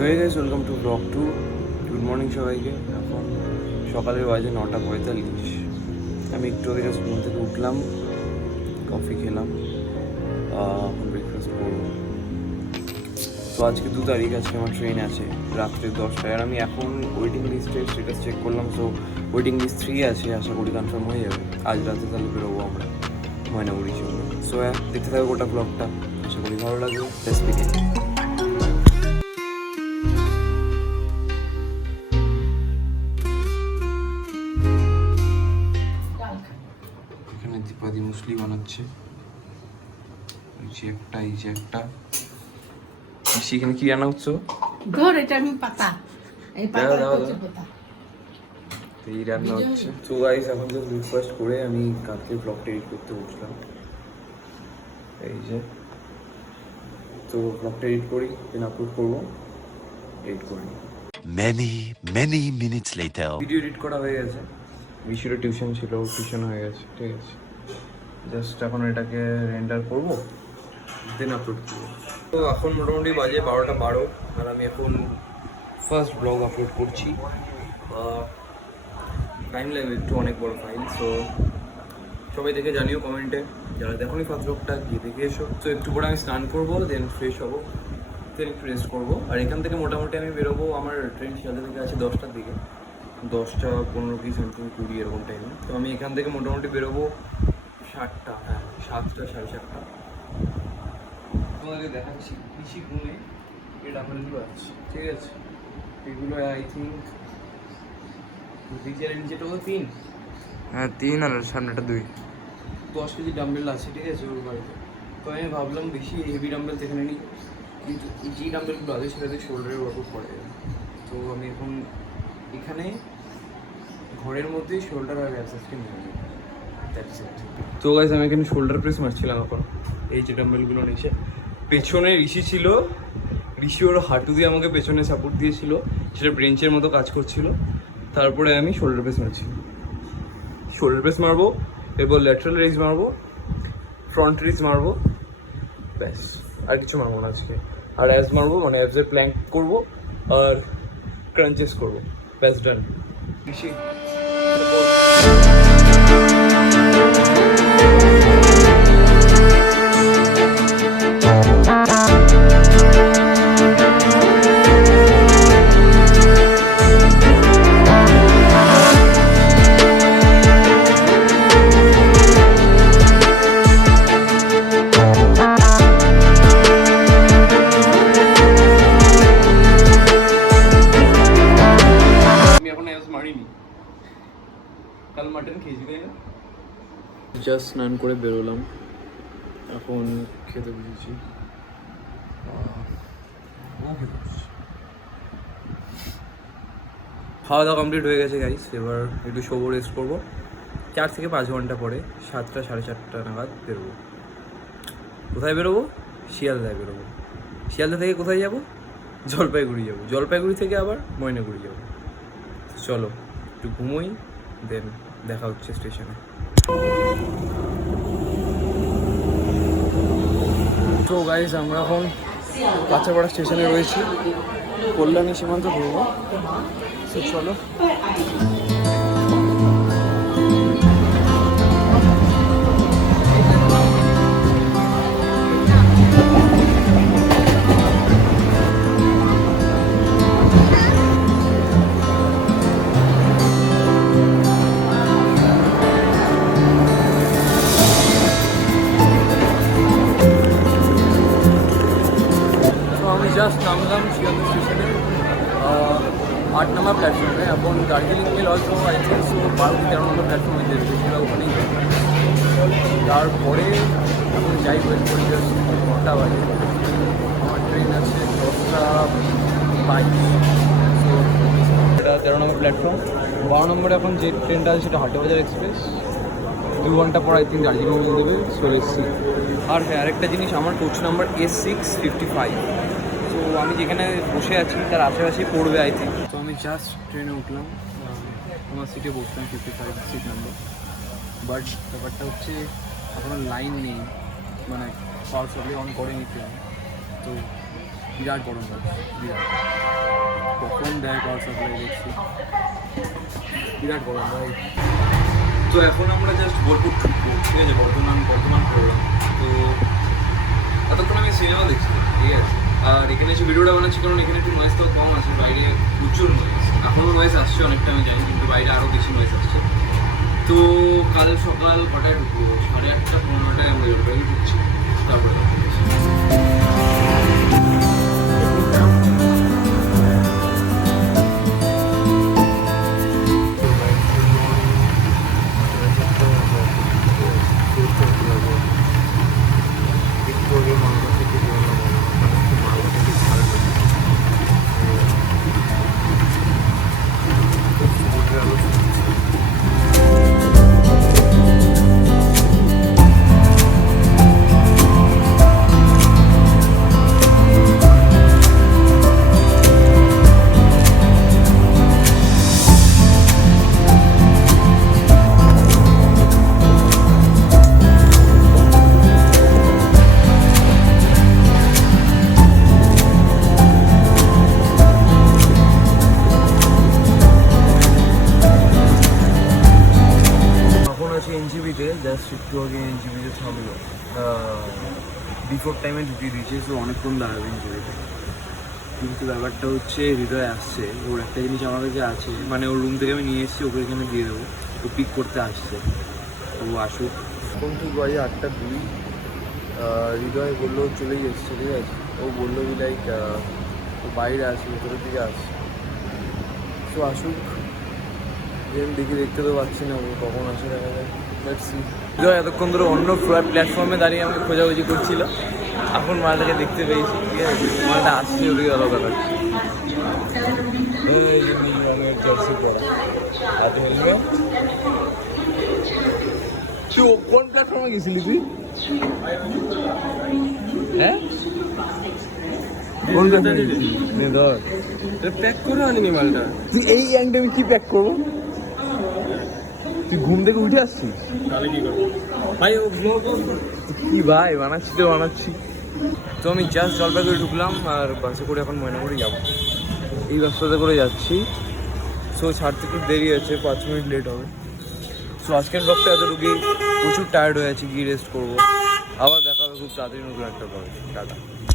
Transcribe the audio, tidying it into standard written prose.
হয়ে গেছে, welcome to blog 2। Good morning সবাইকে। এখন সকালের বাজে 9:45। আমি একটু আগে জাস্ট ঘুম থেকে উঠলাম, কফি খেলাম, এখন ব্রেকফাস্ট করবো। তো আজকে 2 তারিখ, আজকে আমার ট্রেন আছে রাত্রে 10টায়। আর আমি এখন ওয়েটিং লিস্টের স্ট্যাটাস চেক করলাম, সো ওয়েটিং লিস্ট 3 আছে, আশা করি কনফার্ম হয়ে যাবে। আজ রাতে তাহলে বেরোবো আমরা ময়নাগুড়ির জন্য। সো দেখতে থাকবো গোটা ব্লগটা, আশা করি ভালো লাগবে। Let's begin. এখানে দীপাদি মুসলি বানাচ্ছে, এই যে একটা এখানে কি রান্না হচ্ছে? ধর এটা আমি পাতা, এই পাতা দাও। হচ্ছে পাতা। এই রান্না হচ্ছে। তো গাইস, এখন জাস্ট ব্রেকফাস্ট করে আমি কালকে ব্লগটা এডিট করতে বসলাম। এই যে, তো ব্লগটা এডিট করি, দেন আপলোড করবো। এডিট করি, many minutes later. Video edit করা হয়ে গেছে। বিশুর টিউশন ছিল, টিউশন হয়ে গেছে, ঠিক আছে। জাস্ট এখন এটাকে রেন্ডার করবো, দেন আপলোড করবো। তো এখন মোটামুটি বাজে 12:12, আর আমি এখন ফার্স্ট ব্লগ আপলোড করছি। টাইম লাগবে একটু, অনেক বড় ফাইল। সো সবাই দেখে জানিও কমেন্টে, যারা দেখোনি ফার্স্ট ব্লগটা গিয়ে দেখে এসো। তো একটু পরে আমি স্নান করবো, দেন ফ্রেশ হবো, দেন একটু রেস্ট করবো। আর এখান থেকে মোটামুটি আমি বেরোবো, আমার ট্রেন শিয়ালদা থেকে আছে 10টার দিকে, 10:15 কি সামথিং 20 এরকম টাইমে। তো আমি এখান থেকে মোটামুটি বেরোবো 7টা, হ্যাঁ 7টা 7:30। তোমাদেরকে দেখাচ্ছি কৃষি গুণে এই ডাম্বেলগুলো আছে, ঠিক আছে। এগুলো আই থিঙ্ক নিচের নিচেটা হলো 3, হ্যাঁ 3 আর সামনেটা 2। 10 কেজি ডাম্বেল আছে, ঠিক আছে ওর বাড়িতে। তো আমি ভাবলাম বেশি হেভি ডাম্বেল এখানে নিই, কিন্তু যে ডাম্বেলগুলো আছে সেটাতে শোল্ডারের ওয়ার্কআউট পড়ে যাবে। তো আমি এখন এখানে ঘরের মধ্যেই শোল্ডার আর অ্যাপসেসকে নিয়ে নিই। তো গাইস, আমি এখানে শোল্ডার প্রেস মারছিলাম এখন, এই যে ডাম্বেলগুলো নিচে। পেছনে ঋষি ছিল, ঋষি ওর হাঁটু দিয়ে আমাকে পেছনে সাপোর্ট দিয়েছিল, সেটা ব্রেঞ্চের মতো কাজ করছিল। তারপরে আমি শোল্ডার প্রেস মারছি, শোল্ডার প্রেস মারবো, এরপর ল্যাটারাল রেইজ মারবো, ফ্রন্ট রেইজ মারবো, ব্যাস আর কিছু মারবো না আজকে। আর অ্যাবস মারবো, মানে অ্যাবসের প্ল্যাঙ্ক করবো আর ক্রাঞ্চেস করবো, ব্যাস ডান। ঋষি কাল মাটন খেয়েছি, তাই না? জাস্ট স্নান করে বেরোলাম, এখন খেতে বসেছি। খাওয়া দাওয়া কমপ্লিট হয়ে গেছে গাইস, এবার একটু শোবো, রেস্ট করবো। 4 থেকে 5 ঘন্টা পরে 7টা 7:30 নাগাদ বেরোবো। কোথায় বেরোবো? শিয়ালদায় বেরোবো। শিয়ালদা থেকে কোথায় যাবো? জলপাইগুড়ি যাবো। জলপাইগুড়ি থেকে আবার ময়নাগুড়ি যাবো। চলো একটু ঘুমোই, দেন দেখা হচ্ছে স্টেশনে। তো গাইজ, আমরা এখন কাঁচাপাড়া স্টেশনে রয়েছি, কল্যাণী সীমান্ত ঘুরবো। তো চলো। জাস্ট নামলাম শিয়ালদা স্টেশনে, 8 নম্বর প্ল্যাটফর্মে। এখন Darjeeling mail also I think so 12-13 নম্বর প্ল্যাটফর্মে যেতে, সেটা ওখানেই। তারপরে এখন যাই ওয়েট করি, জাস্ট 9টা বাজে, আমার ট্রেন আছে 10:22। সো এটা 13 নম্বর প্ল্যাটফর্ম। 12 নম্বরে এখন যে ট্রেনটা আছে সেটা হাটেবাজার এক্সপ্রেস, 2 ঘন্টা পর আই থিঙ্ক দার্জিলিং মেল দেবে। চলে এসেছি। আর হ্যাঁ, আরেকটা জিনিস, আমার কোচ নাম্বার S655। তো আমি যেখানে বসে আছি তার আশেপাশেই পড়বে আই থিঙ্ক। তো আমি জাস্ট ট্রেনে উঠলাম, আমার সিটে বসলাম 55 সিট নাম্বার। বাট ব্যাপারটা হচ্ছে এখনো লাইন নেই, মানে পাওয়ার সাপ্লাই অন করেনি ট্রেন। তো বিরাট গরম ভাই, বিরাট। কখন দেয় পাওয়ার সাপ্লাই দেখছি, বিরাট গরম ভাই। তো এখন আমরা জাস্ট বোলপুর ঢুকবো, ঠিক আছে? বর্ধমান করলাম। তো এতক্ষণ আমি সিনেমা দেখছি, ঠিক আছে? আর এখানে এসে ভিডিওটা বানাচ্ছি কারণ এখানে একটু নয়েজটাও কম আছে, বাইরে প্রচুর নয়েজ। এখনও নয়েজ আসছে অনেকটা, আমি জানি, কিন্তু বাইরে আরও বেশি নয়েজ আসছে। তো কাল সকাল কটায় ঢুকবো? 8:30 9টায় আমরা জলপাইগুড়ি ঢুকছি, তারপরে এনজিবিতে জাস্ট একটু আগে এনজিবিতে থামলো, বিফোর টাইমে ঢুকিয়ে দিয়েছে। সো অনেকক্ষণ দাঁড়াবে এনজিবিতে। কিন্তু ব্যাপারটা হচ্ছে হৃদয় আসছে, ওর একটা জিনিস আমার কাছে আছে, মানে ওর রুম থেকে আমি নিয়ে এসেছি, ওকে এখানে দিয়ে দেবো। ও পিক করতে আসছে, ও আসুক। এখন ঠিক বাজে 8:02। হৃদয় বললো চলেই এসছে, ঠিক আছে? ও বললো কি লাইক ও বাইরে আসছে, ভেতরের দিকে আসছে। তো আসুক, দেখি, দেখতে তো পাচ্ছি না ও কখন আসে, দেখা যায়। এতক্ষণ ধরে অন্য প্ল্যাটফর্মে দাঁড়িয়ে আমাকে খোঁজাখুঁজি করছিল, এখন মালটাকে দেখতে পেয়েছি, ঠিক আছে? মালটা আসছে ওদিকে আলাদা লাগছে। এই যে নীল রঙের জার্সি পরা, হাতে হেলমেট। তুই কোন প্ল্যাটফর্মে গেছিলি তুই? হ্যাঁ, কোন প্ল্যাটফর্মে গেছিলি? ধর প্যাক করে আনিনি মালটা। তুই এই অ্যাংটা আমি কি প্যাক করবো? তুই ঘুম থেকে উঠে আসছিস? তাহলে কি করবো ভাই? ও কি ভাই বানাচ্ছি তো বানাচ্ছি। তো আমি জাস্ট জলপাইগুড়ি ঢুকলাম, আর বাসে করে এখন ময়নাগুড়ি যাবো। এই রাস্তাতে করে যাচ্ছি। সো ছাড়তে একটু দেরি আছে, 5 মিনিট লেট হবে। সো আজকের ব্লগটা এতটুকুই। প্রচুর টায়ার্ড হয়ে আছি, গিয়ে রেস্ট করবো। আবার দেখা হবে খুব তাড়াতাড়ি নতুন একটা ব্লগে। টাটা।